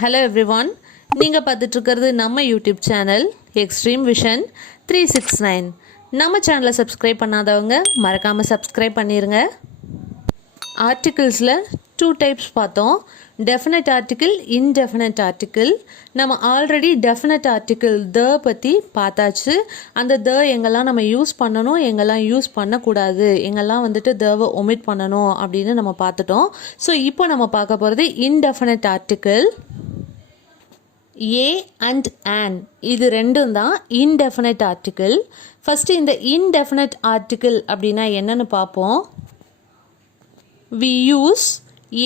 Hello everyone, நீங்கள் பார்த்துட்டு இருக்கிறது நம்ம யூடியூப் சேனல் எக்ஸ்ட்ரீம் விஷன் 369. நம்ம சேனலை சப்ஸ்கிரைப் பண்ணாதவங்க மறக்காமல் சப்ஸ்கிரைப் பண்ணிடுங்க. ஆர்டிகிள்ஸில் 2 டைப்ஸ் பார்த்தோம். Definite article, indefinite article. நம்ம ஆல்ரெடி டெஃபினட் ஆர்டிக்கிள் த பற்றி பார்த்தாச்சு. அந்த த எங்கெல்லாம் நம்ம யூஸ் பண்ணணும், எங்கெல்லாம் யூஸ் பண்ணக்கூடாது, எங்கெல்லாம் வந்துட்டு தவை ஒமிட் பண்ணணும் அப்படின்னு நம்ம பார்த்துட்டோம். ஸோ இப்போ நம்ம பார்க்க போகிறது indefinite article. A and on இது ரெண்டும் தான் இன்டெஃபினட் ஆர்டிக்கிள். ஃபஸ்ட்டு இந்த இன்டெஃபினட் ஆர்டிக்கிள் அப்படின்னா என்னன்னு பார்ப்போம். We use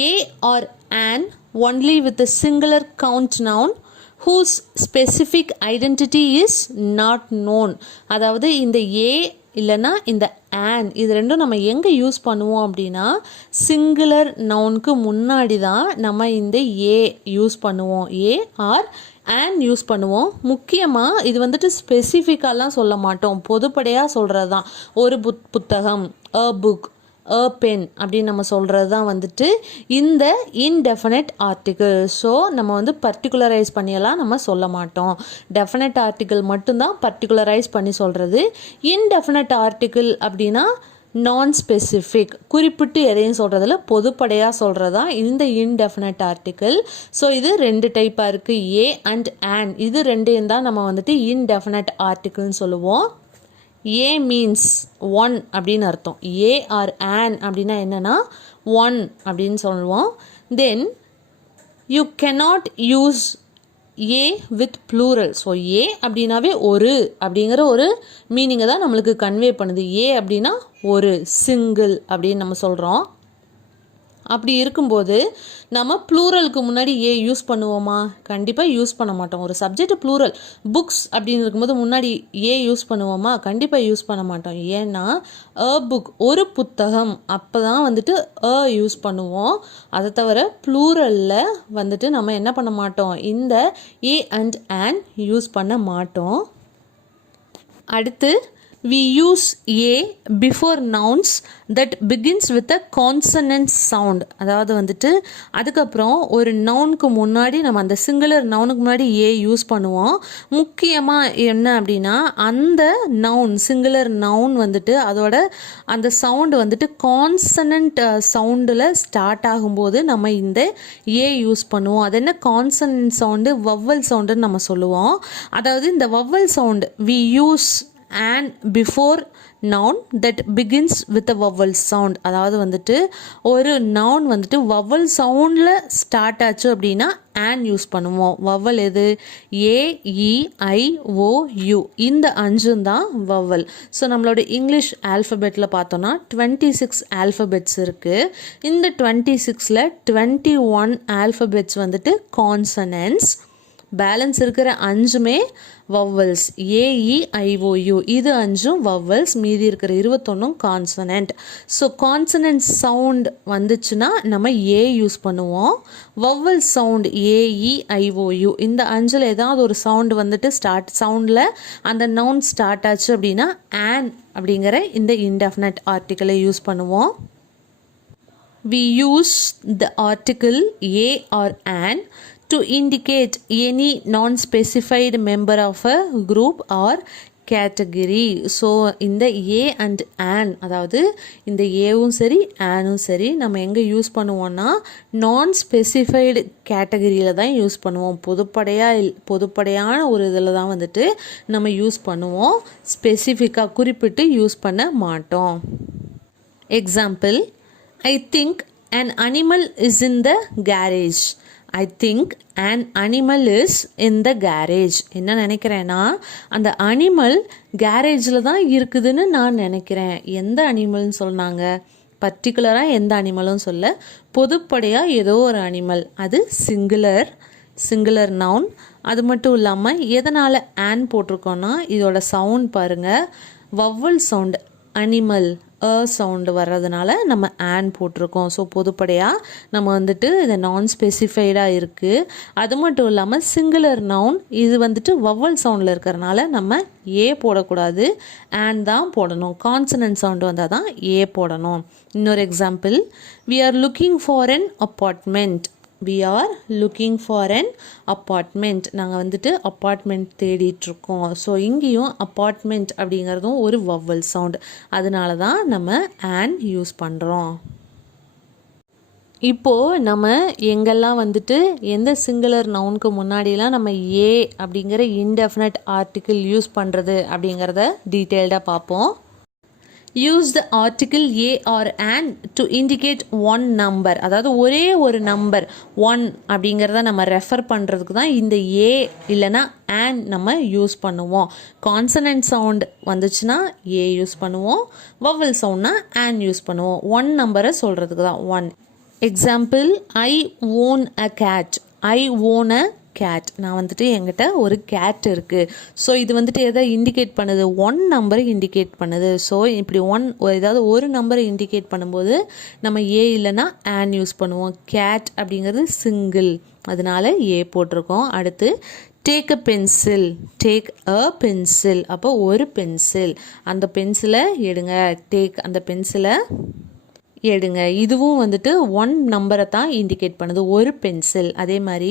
a or an only with a singular count noun whose specific identity is not known. அதாவது இந்த a இல்லைன்னா இந்த an இது ரெண்டும் நம்ம எங்கே யூஸ் பண்ணுவோம் அப்படின்னா சிங்குலர் நவுனுக்கு முன்னாடி தான் நம்ம இந்த a யூஸ் பண்ணுவோம். a ஆர் an யூஸ் பண்ணுவோம். முக்கியமாக இது வந்துட்டு ஸ்பெசிஃபிக்காலாம் சொல்ல மாட்டோம், பொதுப்படையாக சொல்கிறது தான். ஒரு புத்தகம், a book, a pen அப்படின்னு நம்ம சொல்கிறது தான் வந்துட்டு இந்த இன்டெஃபினட் ஆர்டிக்கிள். ஸோ நம்ம வந்து பர்டிகுலரைஸ் பண்ணியெல்லாம் நம்ம சொல்ல மாட்டோம். டெஃபினட் ஆர்டிக்கிள் மட்டும்தான் பர்டிகுலரைஸ் பண்ணி சொல்கிறது. இன்டெஃபினட் ஆர்டிக்கிள் அப்படின்னா நான் ஸ்பெசிஃபிக், குறிப்பிட்டு எதையும் சொல்கிறதில்ல, பொதுப்படையாக சொல்கிறது தான் இந்த இன்டெஃபினட் ஆர்டிக்கிள். ஸோ இது 2 டைப்பாக இருக்குது, ஏ அண்ட் ஆன். இது ரெண்டையும் தான் நம்ம வந்துட்டு இன்டெஃபினட் ஆர்டிக்கிள்னு சொல்லுவோம். ஏ மீன்ஸ் ஒன் அப்படின்னு அர்த்தம். ஏ ஆர் ஆன் அப்படின்னா என்னென்னா ஒன் அப்படின்னு சொல்லுவோம். Then you cannot use a with plural. So a அப்படின்னாவே ஒரு அப்படிங்கிற ஒரு மீனிங்கை தான் நம்மளுக்கு கன்வே பண்ணுது. ஏ அப்படின்னா ஒரு, சிங்கிள் அப்படின்னு நம்ம சொல்கிறோம். அப்படி இருக்கும்போது நம்ம ப்ளூரலுக்கு முன்னாடி ஏ யூஸ் பண்ணுவோமா? கண்டிப்பாக யூஸ் பண்ண மாட்டோம். ஒரு சப்ஜெக்ட் ப்ளூரல், புக்ஸ் அப்படின்னு இருக்கும்போது முன்னாடி ஏ யூஸ் பண்ணுவோமா? கண்டிப்பாக யூஸ் பண்ண மாட்டோம். ஏன்னா அ புக், ஒரு புத்தகம், அப்போ தான் வந்துட்டு அ யூஸ் பண்ணுவோம். அதை தவிர ப்ளூரலில் வந்துட்டு நம்ம என்ன பண்ண மாட்டோம், இந்த ஏ அண்ட் ஆன் யூஸ் பண்ண மாட்டோம். அடுத்து we use a before nouns that begins with a consonant sound. அதாவது வந்துட்டு அதுக்கப்புறம் ஒரு நவுனுக்கு முன்னாடி நம்ம அந்த சிங்குலர் நவுனுக்கு முன்னாடி ஏ யூஸ் பண்ணுவோம். முக்கியமாக என்ன அப்படின்னா அந்த நவுன், சிங்குலர் நவுன் வந்துட்டு அதோட அந்த சவுண்டு வந்துட்டு கான்சனன்ட் சவுண்டில் ஸ்டார்ட் ஆகும்போது நம்ம இந்த ஏ யூஸ் பண்ணுவோம். அது என்ன கான்சனன்ட் சவுண்டு? வவ்வல் சவுண்டுன்னு நம்ம சொல்லுவோம். அதாவது இந்த vowel sound we use and before noun that begins with a vowel sound. அதாவது வந்துட்டு ஒரு நவுன் வந்துட்டு வவ்வல் சவுண்டில் ஸ்டார்ட் ஆச்சு அப்படின்னா and யூஸ் பண்ணுவோம். வவ்வல் எது? ஏ, இ, ஐ, ஓ, யூ. இந்த 5 தான் வவ்வல். ஸோ நம்மளோட இங்கிலீஷ் ஆல்ஃபபெட்டில் பார்த்தோன்னா 26 ஆல்ஃபபெட்ஸ் இருக்குது. இந்த 26ல் 21 ஆல்ஃபபெட்ஸ் வந்துட்டு கான்சனன்ட்ஸ். பேலன்ஸ் இருக்கிற 5மே வவ்வல்ஸ். ஏஇஐஓயு இது 5ம் வவ்வல்ஸ், மீதி இருக்கிற 21 கான்சனன்ட். ஸோ கான்சனன்ட் சவுண்ட் வந்துச்சுன்னா நம்ம ஏ யூஸ் பண்ணுவோம். வவ்வல் சவுண்ட் ஏஇஐஓயு இந்த 5ல் ஏதாவது ஒரு சவுண்டு வந்துட்டு சவுண்டில் அந்த நவுன் ஸ்டார்ட் ஆச்சு அப்படின்னா ஆன் அப்படிங்கிற இந்த இன்டெஃபினட் ஆர்டிக்கிளை யூஸ் பண்ணுவோம். We use the article a or an to indicate any non-specified member of a group or category. So இந்த ஏ அண்ட் ஆன், அதாவது இந்த ஏவும் சரி ஆனும் சரி நம்ம எங்கே யூஸ் பண்ணுவோம்னா நான் ஸ்பெசிஃபைடு கேட்டகரியில் தான் யூஸ் பண்ணுவோம். பொதுப்படையான ஒரு இதில் தான் வந்துட்டு நம்ம யூஸ் பண்ணுவோம். ஸ்பெசிஃபிக்காக குறிப்பிட்டு யூஸ் பண்ண மாட்டோம். Example, I think an animal is in the garage. I think an animal is in the garage. என்ன நினைக்கிறேன்னா அந்த அனிமல் கேரேஜில் தான் இருக்குதுன்னு நான் நினைக்கிறேன். எந்த அனிமல்னு சொன்னாங்க? பர்டிகுலராக எந்த அனிமலும் சொல்ல, பொதுப்படையாக ஏதோ ஒரு அனிமல், அது சிங்குலர் நவுன். அது மட்டும் இல்லாமல் எதனால் ஆன் போட்டிருக்கோன்னா இதோட சவுண்ட் பாருங்கள், வவ்வல் சவுண்ட், அனிமல் அ சவுண்டு வர்றதுனால நம்ம ஆன் போட்டிருக்கோம். ஸோ பொதுப்படையாக நம்ம வந்துட்டு இது நான் ஸ்பெசிஃபைடாக இருக்குது. அது மட்டும் இல்லாமல் சிங்குலர் நவுன் இது வந்துட்டு வவ்வல் சவுண்டில் இருக்கிறனால நம்ம ஏ போடக்கூடாது, ஆன் தான் போடணும். கான்சனன்ட் சவுண்டு வந்தால் தான் ஏ போடணும். இன்னொரு example, we are looking for an apartment. we are looking for an apartment. நாங்கள் வந்துட்டு அப்பார்ட்மெண்ட் தேடிட்டுருக்கோம். ஸோ இங்கேயும் அப்பார்ட்மெண்ட் அப்படிங்கிறதும் ஒரு வவ்வல் சவுண்ட், அதனால தான் நம்ம an யூஸ் பண்ணுறோம். இப்போது நம்ம எங்கெல்லாம் வந்துட்டு எந்த சிங்குலர் நவுனுக்கு முன்னாடிலாம் நம்ம ஏ அப்படிங்கிற இன்டெஃபினட் ஆர்டிக்கிள் யூஸ் பண்ணுறது அப்படிங்கிறத டீட்டெயில்டாக பார்ப்போம். Use the article A or an to indicate one number, அதாவது ஒரே ஒரு நம்பர் 1 அப்படிங்கிறத நம்ம ரெஃபர் பண்ணுறதுக்கு தான் இந்த ஏ இல்லைன்னா an நம்ம யூஸ் பண்ணுவோம். கான்சனன்ட் சவுண்ட் வந்துச்சுன்னா ஏ யூஸ் பண்ணுவோம், வவல் சவுண்ட்னா an யூஸ் பண்ணுவோம். 1 நம்பரை சொல்கிறதுக்கு தான் 1. Example, I own a cat. I own a cat. நான் வந்துட்டு என்கிட்ட ஒரு கேட் இருக்குது. ஸோ இது வந்துட்டு எதை இண்டிகேட் பண்ணுது? 1 நம்பரை இண்டிகேட் பண்ணுது. ஸோ இப்படி ஏதாவது ஒரு நம்பரை இண்டிகேட் பண்ணும்போது நம்ம ஏ இல்லைன்னா an யூஸ் பண்ணுவோம். கேட் அப்படிங்கிறது சிங்கிள், அதனால ஏ போட்டிருக்கோம். அடுத்து take a pencil. Take a pencil, அப்போ ஒரு பென்சில். அந்த பென்சிலை எடுங்க. டேக், அந்த பென்சிலை எடுங்க. இதுவும் வந்துட்டு 1 நம்பரை தான் இண்டிகேட் பண்ணுது, ஒரு பென்சில். அதே மாதிரி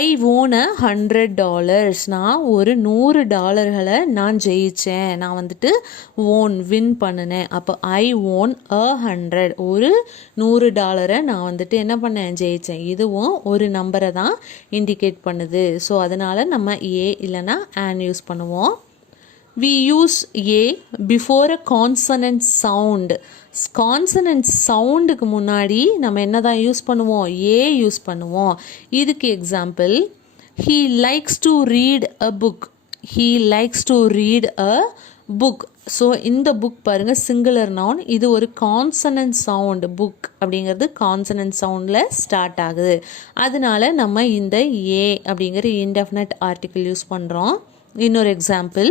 ஐ ஓன் $100. நான் ஒரு $100 நான் ஜெயித்தேன். நான் வந்துட்டு வின் பண்ணினேன். அப்போ ஐ ஓன் $100, ஒரு $100 நான் வந்துட்டு என்ன பண்ணேன்? ஜெயித்தேன். இதுவும் ஒரு நம்பரை தான் இண்டிகேட் பண்ணுது. ஸோ அதனால் நம்ம ஏ இல்லைன்னா an யூஸ் பண்ணுவோம். we use a before a consonant sound. Consonant சவுண்டுக்கு முன்னாடி நம்ம என்ன தான் யூஸ் பண்ணுவோம்? ஏ யூஸ் பண்ணுவோம். இதுக்கு example, he likes to read a book. he likes to read a book. So இந்த புக் பாருங்கள், சிங்குலர் நவுன். இது ஒரு கான்சனன்ட் சவுண்ட். புக் அப்படிங்கிறது கான்சனன்ட் சவுண்டில் ஸ்டார்ட் ஆகுது. அதனால நம்ம இந்த ஏ அப்படிங்கிற இன்டெஃபினட் ஆர்டிக்கிள் யூஸ் பண்ணுறோம். இன்னொரு example,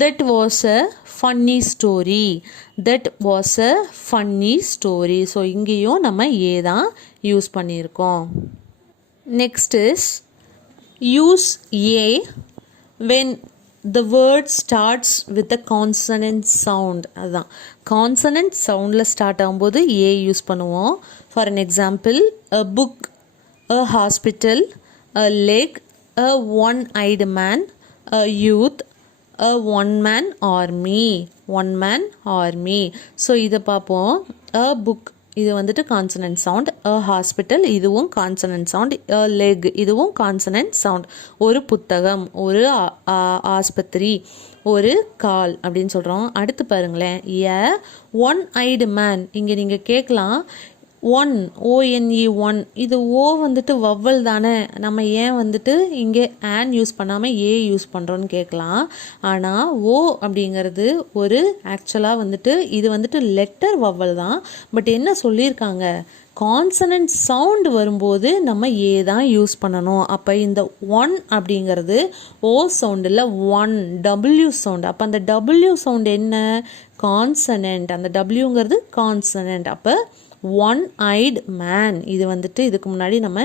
that was a funny story. That was a funny story. So இங்கேயும் நம்ம ஏ தான் யூஸ் பண்ணியிருக்கோம். Next is use A when the word starts with the consonant sound. அதுதான் கான்சனன்ட் சவுண்டில் ஸ்டார்ட் ஆகும்போது ஏ யூஸ் பண்ணுவோம். For an example, a book, a hospital, a leg, a one-eyed man, a youth, a one-man army. one-man army. So இதை பார்ப்போம். a book இது வந்துட்டு consonant sound. a hospital இதுவும் consonant sound. a leg இதுவும் consonant sound. ஒரு புத்தகம், ஒரு ஆஸ்பத்திரி, ஒரு கால் அப்படின்னு சொல்கிறோம். அடுத்து பாருங்களேன், a one-eyed man. இங்கே நீங்கள் கேட்கலாம், ஒன் ONE இது ஓ வந்துட்டு வவ்வல் தானே, நம்ம ஏன் வந்துட்டு இங்கே an யூஸ் பண்ணாமல் ஏ யூஸ் பண்ணுறோன்னு கேட்கலாம். ஆனால் ஓ அப்படிங்கிறது ஒரு ஆக்சுவலாக வந்துட்டு இது வந்துட்டு லெட்டர் வவ்வல் தான். பட் என்ன சொல்லியிருக்காங்க? கான்சனன்ட் சவுண்ட் வரும்போது நம்ம ஏ தான் யூஸ் பண்ணணும். அப்போ இந்த 1 அப்படிங்கிறது ஓ சவுண்டில் 1 W சவுண்ட். அப்போ அந்த W சவுண்ட் என்ன? கான்சனன்ட். அந்த Wங்கிறது கான்சனன்ட். அப்போ one-eyed man இது வந்துட்டு இதுக்கு முன்னாடி நம்ம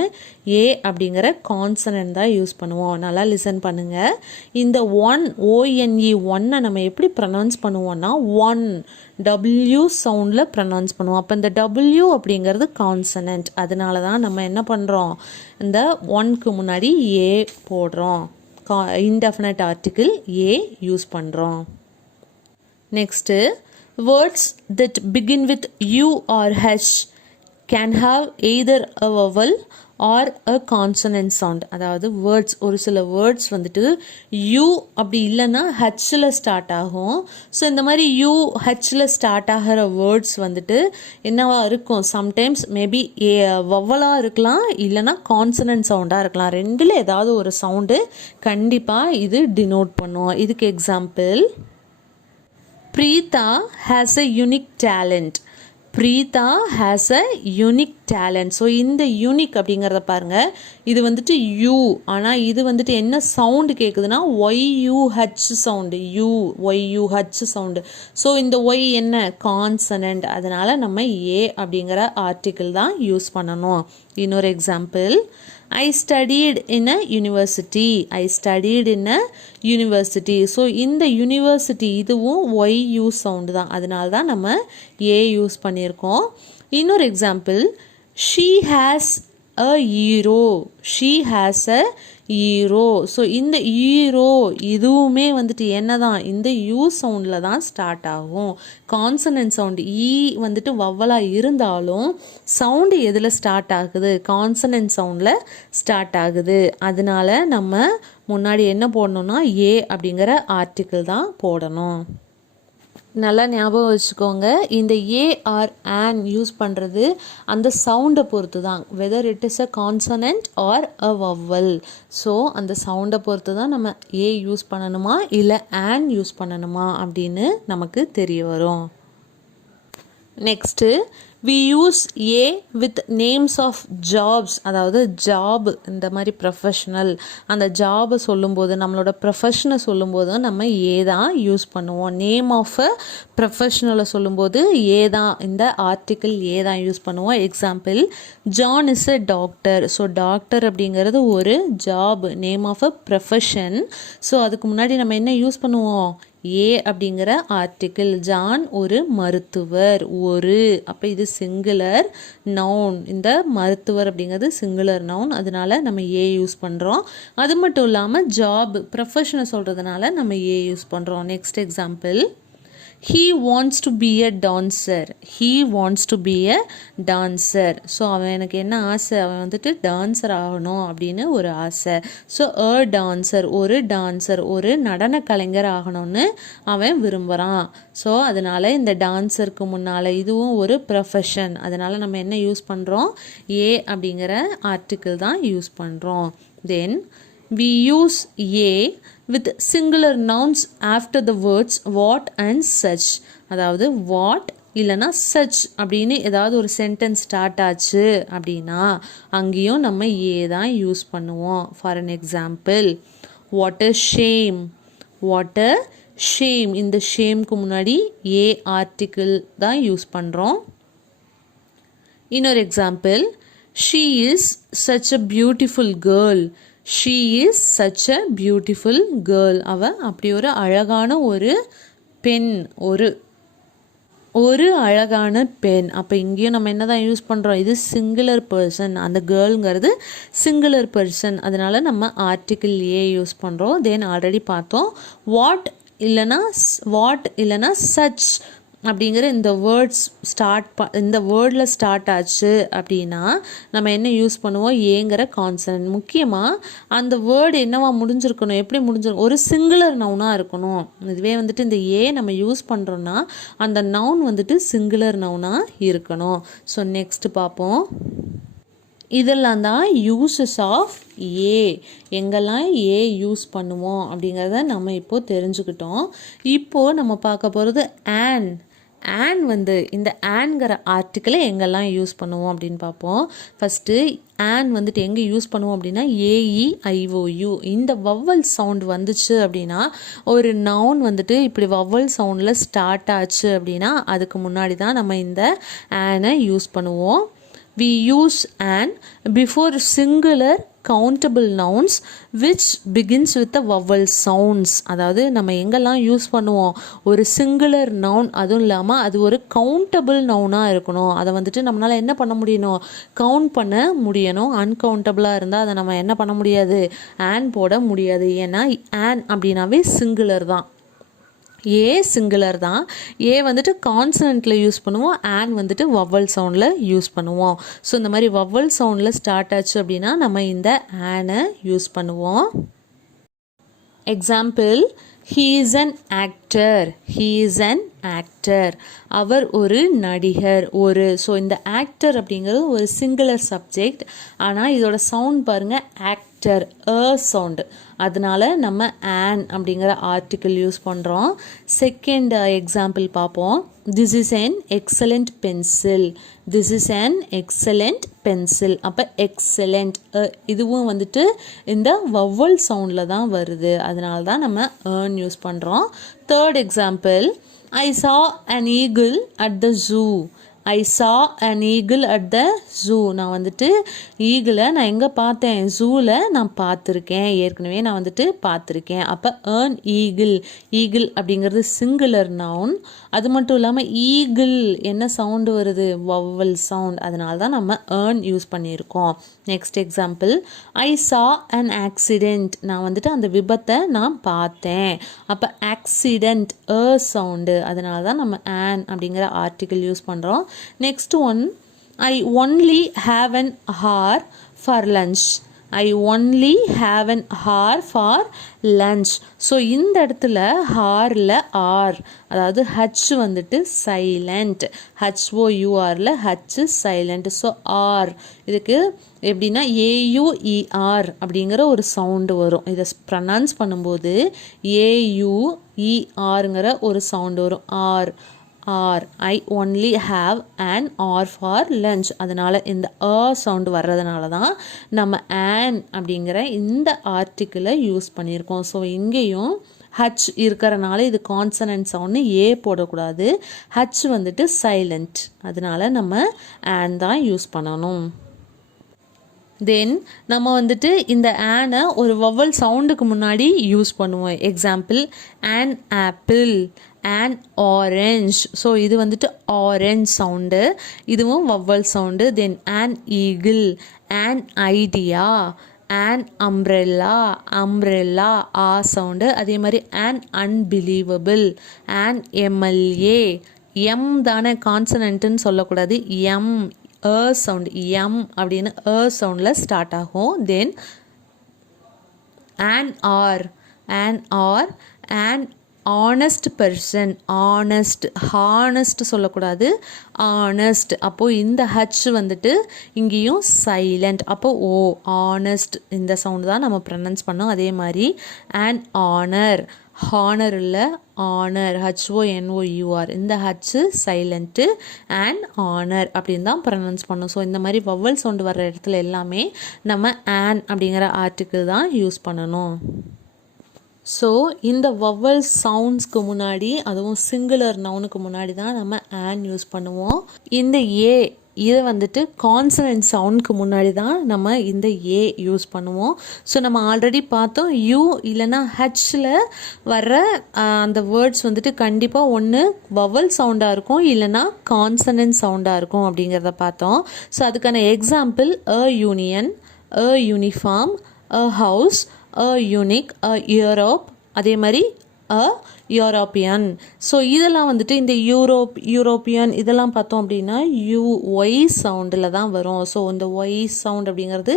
ஏ அப்படிங்கிற கான்சனன்ட் தான் யூஸ் பண்ணுவோம். நல்லா லிசன் பண்ணுங்கள். இந்த ONE நம்ம எப்படி ப்ரொனவுன்ஸ் பண்ணுவோம்னா 1 W சவுண்டில் ப்ரொனவுன்ஸ் பண்ணுவோம். அப்போ இந்த W அப்படிங்கிறது கான்சனன்ட். அதனால தான் நம்ம என்ன பண்ணுறோம்? இந்த 1க்கு முன்னாடி ஏ போடுறோம். இன்டெஃபினட் ஆர்டிக்கிள் ஏ யூஸ் பண்ணுறோம். Next, words that begin with U or H can have either a vowel or a consonant sound. அதாவது வேர்ட்ஸ், ஒரு சில வேர்ட்ஸ் வந்துட்டு யூ அப்படி இல்லைன்னா ஹச்சில் ஸ்டார்ட் ஆகும். ஸோ இந்த மாதிரி யூ ஹச்சில் ஸ்டார்ட் ஆகிற வேர்ட்ஸ் வந்துட்டு என்னவா இருக்கும்? சம்டைம்ஸ் மேபி வவ்வலாக இருக்கலாம், இல்லைன்னா கான்சனன்ட் சவுண்டாக இருக்கலாம். ரெண்டில் ஏதாவது ஒரு சவுண்டு கண்டிப்பாக இது டினோட் பண்ணும். இதுக்கு example, Preetha has a unique talent. Preetha has a unique talent. So இந்த யூனிக் அப்படிங்கிறத பாருங்கள், இது வந்துட்டு யூ, ஆனால் இது வந்துட்டு என்ன சவுண்டு கேட்குதுன்னா YUH sound. YUH sound. So இந்த ஒய் என்ன? கான்சனன்ட். அதனால் நம்ம ஏ அப்படிங்கிற ஆர்டிக்கிள் தான் யூஸ் பண்ணணும். இன்னொரு example, I studied in a university. I studied in a university. So இந்த யூனிவர்சிட்டி இதுவும் YU சவுண்டு தான். அதனால தான் நம்ம ஏ யூஸ் பண்ணியிருக்கோம். இன்னொரு example, she has a hero. She has a hero. So இந்த ஹீரோ இதுவுமே வந்துட்டு என்னதான் இந்த யூ சவுண்டில் தான் ஸ்டார்ட் ஆகும். கான்சனன்ட் சவுண்டு வந்துட்டு வவ்வலாக இருந்தாலும் சவுண்டு எதில் ஸ்டார்ட் ஆகுது? கான்சனன்ட் சவுண்டில் ஸ்டார்ட் ஆகுது. அதனால நம்ம முன்னாடி என்ன போடணும்னா ஏ அப்படிங்கிற ஆர்டிக்கிள் தான் போடணும். நல்லா ஞாபகம் வச்சுக்கோங்க, இந்த ஏஆர் ஆன் யூஸ் பண்ணுறது அந்த சவுண்டை பொறுத்து தான், whether it is a consonant or a vowel. So அந்த சவுண்டை பொறுத்து தான் நம்ம ஏ யூஸ் பண்ணணுமா இல்லை ஆன் யூஸ் பண்ணணுமா அப்படின்னு நமக்கு தெரிய வரும். Next we use a with names of jobs. அதாவது ஜாப் இந்த மாதிரி ப்ரொஃபஷ்னல், அந்த ஜாபை சொல்லும்போது நம்மளோட ப்ரொஃபஷனை சொல்லும்போது நம்ம ஏ தான் யூஸ் பண்ணுவோம். நேம் ஆஃப் அ ப்ரொஃபஷ்னலை சொல்லும்போது ஏ தான், இந்த ஆர்டிக்கிள் ஏ தான் யூஸ் பண்ணுவோம். Example, John is a doctor. So doctor அப்படிங்கிறது ஒரு job, name of a profession. So அதுக்கு முன்னாடி நம்ம என்ன யூஸ் பண்ணுவோம்? ஏ அப்படிங்கிற ஆர்டிக்கிள். ஜான் ஒரு மருத்துவர், ஒரு, அப்போ இது சிங்குலர் நவுன். இந்த மருத்துவர் அப்படிங்கிறது சிங்குலர் நவுன், அதனால நம்ம ஏ யூஸ் பண்ணுறோம். அது மட்டும் இல்லாமல் ஜாப் ப்ரொஃபஷனை சொல்கிறதுனால நம்ம ஏ யூஸ் பண்ணுறோம். Next example, he wants to be a dancer. he wants to be a dancer. So அவன் எனக்கு என்ன ஆசை? அவன் வந்துட்டு டான்ஸர் ஆகணும் அப்படின்னு ஒரு ஆசை. ஸோ a dancer, ஒரு டான்ஸர், ஒரு நடன கலைஞர் ஆகணும்னு அவன் விரும்புகிறான். ஸோ அதனால் இந்த டான்ஸருக்கு முன்னால் இதுவும் ஒரு ப்ரொஃபஷன், அதனால் நம்ம என்ன யூஸ் பண்ணுறோம்? ஏ அப்படிங்கிற ஆர்டிக்கிள் தான் யூஸ் பண்ணுறோம். தென் we use a with singular nouns after the words what and such. அதாவது what இல்லைனா such அப்படின்னு ஏதாவது ஒரு சென்டென்ஸ் ஸ்டார்ட் ஆச்சு அப்படின்னா அங்கேயும் நம்ம ஏ தான் யூஸ் பண்ணுவோம். For an example, what a shame. what a shame, இந்த ஷேம்க்கு முன்னாடி ஏ ஆர்டிக்கிள் தான் யூஸ் பண்ணுறோம். இன்னொரு example, she is such a beautiful girl. she is such a beautiful girl. அவ அப்படி ஒரு அழகான ஒரு பெண், ஒரு அழகான பெண். அப்போ இங்கேயும் நம்ம என்ன தான் யூஸ் பண்ணுறோம்? இது சிங்குலர் பர்சன், அந்த கேர்ளுங்கிறது சிங்குலர் பர்சன், அதனால நம்ம ஆர்டிக்கிள் ஏ யூஸ் பண்ணுறோம். தென் ஆல்ரெடி பார்த்தோம், வாட் இல்லைனா சச் அப்படிங்கிற இந்த வேர்ட்ஸ் இந்த வேர்டில் ஸ்டார்ட் ஆச்சு அப்படின்னா நம்ம என்ன யூஸ் பண்ணுவோம்? ஏங்கிற கான்சனன்ட். முக்கியமாக அந்த வேர்டு என்னவா முடிஞ்சிருக்கணும்? எப்படி முடிஞ்சிருக்கும்? ஒரு சிங்குலர் நவுனாக இருக்கணும். இதுவே வந்துட்டு இந்த ஏ நம்ம யூஸ் பண்ணுறோன்னா அந்த நவுன் வந்துட்டு சிங்குலர் நவுனாக இருக்கணும். ஸோ நெக்ஸ்ட் பார்ப்போம். இதெல்லாம் தான் யூசஸ் ஆஃப் ஏ, எங்கெல்லாம் ஏ யூஸ் பண்ணுவோம் அப்படிங்கிறத நம்ம இப்போது தெரிஞ்சுக்கிட்டோம். இப்போது நம்ம பார்க்க போகிறது ஆன். ஆன் வந்து இந்த ஆன்கிற ஆர்டிக்கிளை எங்கெல்லாம் யூஸ் பண்ணுவோம் அப்படின்னு பார்ப்போம். ஃபஸ்ட்டு ஆன் வந்துட்டு எங்கே யூஸ் பண்ணுவோம் அப்படின்னா AEIOU, இந்த வவ்வல் சவுண்ட் வந்துச்சு அப்படின்னா ஒரு நவுன் வந்துட்டு இப்படி வவ்வல் சவுண்டில் ஸ்டார்ட் ஆச்சு அப்படின்னா அதுக்கு முன்னாடி தான் நம்ம இந்த ஆனை யூஸ் பண்ணுவோம். We use an before singular countable nouns which begins with the vowel sounds. அதாவது நம்ம எங்கெல்லாம் யூஸ் பண்ணுவோம்? ஒரு சிங்குலர் நவுன், அதுவும் இல்லாமல் அது ஒரு கவுண்டபிள் நவுனாக இருக்கணும். அதை வந்துட்டு நம்மளால் என்ன பண்ண முடியணும்? கவுண்ட் பண்ண முடியணும். அன்கவுண்டபிளாக இருந்தால் அதை நம்ம என்ன பண்ண முடியாது? ஆன் போட முடியாது. ஏன்னா ஆன் அப்படின்னாவே சிங்குலர் தான், ஏ சிங்குலர் தான். ஏ வந்துட்டு கான்சனண்ட்டில் யூஸ் பண்ணுவோம், ஆன் வந்துட்டு வவ்வல் சவுண்டில் யூஸ் பண்ணுவோம். ஸோ இந்த மாதிரி வவ்வல் சவுண்டில் ஸ்டார்ட் ஆச்சு அப்படின்னா நம்ம இந்த ஆனை யூஸ் பண்ணுவோம். Example, he is an actor. he is an actor. அவர் ஒரு நடிகர், ஒரு. ஸோ இந்த ஆக்டர் அப்படிங்கிறது ஒரு சிங்குலர் சப்ஜெக்ட், ஆனால் இதோட சவுண்ட் பாருங்கள், ஆக்டர் சவுண்டு, அதனால நம்ம ஆன் அப்படிங்கிற ஆர்டிக்கிள் யூஸ் பண்ணுறோம். செகண்ட் எக்ஸாம்பிள் பார்ப்போம். This is an excellent pencil. This is an excellent pencil. அப்போ எக்ஸலண்ட் இதுவும் வந்துட்டு இந்த வவ்வல் சவுண்டில் தான் வருது, அதனால தான் நம்ம ஏர்ன் யூஸ் பண்ணுறோம். Third example, I saw an eagle at the zoo. I saw an eagle at the zoo. நான் வந்துட்டு ஈகிளை நான் எங்கே பார்த்தேன், ஜூவில் நான் பார்த்துருக்கேன், ஏற்கனவே நான் வந்துட்டு பார்த்துருக்கேன். அப்போ ஏர்ன் ஈகிள், ஈகிள் அப்படிங்கிறது சிங்குலர் நவுன். அது மட்டும் இல்லாமல் ஈகிள் என்ன சவுண்டு வருது, வவ்வல் சவுண்ட், அதனால தான் நம்ம ஏர்ன் யூஸ் பண்ணியிருக்கோம். Next example, I saw an accident. நான் வந்துட்டு அந்த விபத்தை நான் பார்த்தேன். அப்போ ஆக்சிடென்ட் சவுண்டு, அதனால தான் நம்ம an அப்படிங்கிற ஆர்டிகிள் யூஸ் பண்ணுறோம். Next one, I only have an hour for lunch. I only have an hour for lunch. So இந்த இடத்துல ஹாரில் ஆர், அதாவது ஹச் வந்துட்டு சைலண்ட், HOURல ஹச் சைலண்ட். ஸோ ஆர் இதுக்கு எப்படின்னா AUER அப்படிங்கிற ஒரு சவுண்டு வரும். இதை ப்ரனவுன்ஸ் பண்ணும்போது AUERங்கிற ஒரு சவுண்டு வரும். Hour hour, I only have an hour for lunch. அதனால் இந்த சவுண்டு வர்றதுனால தான் நம்ம ஆன் அப்படிங்கிற இந்த ஆர்டிக்கிளை யூஸ் பண்ணியிருக்கோம். ஸோ இங்கேயும் ஹச் இருக்கிறனால இது கான்சனன்ட் சவுண்டு, போடக்கூடாது. ஹச் வந்துட்டு சைலண்ட், அதனால நம்ம ஆன் தான் யூஸ் பண்ணணும். தென் நம்ம வந்துட்டு இந்த ஆனை ஒரு வவ்வல் சவுண்டுக்கு முன்னாடி யூஸ் பண்ணுவோம். Example, an apple, an orange. So இது வந்துட்டு ஆரஞ்ச் சவுண்டு, இதுவும் vowel sound. Then an eagle, an idea, an umbrella, umbrella sound. அதே மாதிரி an unbelievable, an MLA. M தானே கான்சனன்ட்டுன்னு சொல்லக்கூடாது, எம் சவுண்ட், எம் அப்படின்னு சவுண்டில் ஸ்டார்ட் ஆகும். Then an hour, an honest person, honest சொல்லக்கூடாது, ஆனஸ்ட். அப்போது இந்த ஹச் வந்துட்டு இங்கேயும் சைலண்ட், அப்போது ஆனஸ்ட் இந்த சவுண்டு தான் நம்ம ப்ரனவுன்ஸ் பண்ணோம். அதே மாதிரி an ஆனர், ஹானர் இல்லை ஆனர், HONOUR, இந்த ஹச்சு சைலண்ட்டு, அண்ட் ஆனர் அப்படின்னு தான் ப்ரனவுன்ஸ் பண்ணும். ஸோ இந்த மாதிரி வவ்வல் சவுண்டு வர்ற இடத்துல எல்லாமே நம்ம ஆன் அப்படிங்கிற ஆர்டிக்கிள் தான் யூஸ் பண்ணணும். ஸோ இந்த வவ்வல் சவுண்ட்ஸ்க்கு முன்னாடி, அதுவும் சிங்குலர் நவுனுக்கு முன்னாடி தான் நம்ம ஆன் யூஸ் பண்ணுவோம். இந்த இதை வந்துட்டு கான்சனன்ட் சவுண்டுக்கு முன்னாடி தான் நம்ம இந்த யூஸ் பண்ணுவோம். ஸோ நம்ம ஆல்ரெடி பார்த்தோம், யூ இல்லைன்னா ஹச்சில் வர்ற அந்த வேர்ட்ஸ் வந்துட்டு கண்டிப்பாக ஒன்று வவல் சவுண்டாக இருக்கும், இல்லைன்னா கான்சனன்ட் சவுண்டாக இருக்கும் அப்படிங்கிறத பார்த்தோம். ஸோ அதுக்கான example, union, uniform, house, unique, Europe, அதே மாதிரி யூரோப்பியன். ஸோ இதெல்லாம் வந்துட்டு இந்த யூரோப்பியன் இதெல்லாம் பார்த்தோம் அப்படின்னா ஒய் சவுண்டில் தான் வரும். ஸோ இந்த ஒய் சவுண்ட் அப்படிங்கிறது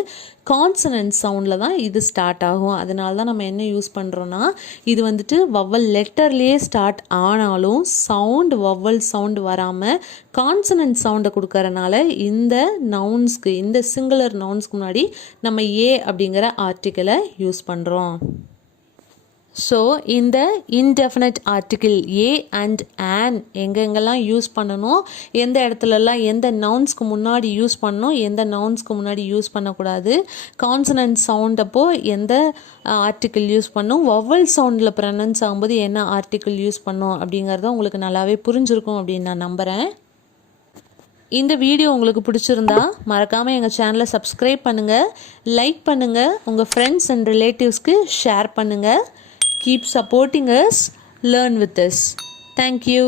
கான்சனன்ட் சவுண்டில் தான் இது ஸ்டார்ட் ஆகும். அதனால தான் நம்ம என்ன யூஸ் பண்ணுறோன்னா, இது வந்துட்டு வவ்வல் லெட்டர்லேயே ஸ்டார்ட் ஆனாலும் சவுண்ட் வவ்வல் சவுண்டு வராமல் கான்சனன்ட் சவுண்டை கொடுக்கறனால இந்த நவுன்ஸ்க்கு, இந்த சிங்குலர் நவுன்ஸ்க்கு முன்னாடி நம்ம அப்படிங்கிற ஆர்டிக்கிளை யூஸ் பண்ணுறோம். ஸோ இந்த இன்டெஃபினட் ஆர்டிக்கிள் அண்ட் ஆன் எங்கெங்கெல்லாம் யூஸ் பண்ணணும், எந்த இடத்துலலாம் எந்த நவுன்ஸ்க்கு முன்னாடி யூஸ் பண்ணணும், எந்த நவுன்ஸ்க்கு முன்னாடி யூஸ் பண்ணக்கூடாது, கான்சனன்ட் சவுண்ட் அப்போ எந்த ஆர்டிக்கிள் யூஸ் பண்ணணும், வவ்வல் சவுண்டில் ப்ரனவுன்ஸ் ஆகும்போது என்ன ஆர்டிக்கிள் யூஸ் பண்ணணும் அப்படிங்கிறத உங்களுக்கு நல்லாவே புரிஞ்சிருக்கும் அப்படின்னு நான் நம்புகிறேன். இந்த வீடியோ உங்களுக்கு பிடிச்சிருந்தா மறக்காமல் எங்கள் சேனலை சப்ஸ்கிரைப் பண்ணுங்கள், லைக் பண்ணுங்கள், உங்கள் ஃப்ரெண்ட்ஸ் அண்ட் ரிலேட்டிவ்ஸ்க்கு ஷேர் பண்ணுங்கள். Keep supporting us, learn with us. Thank you.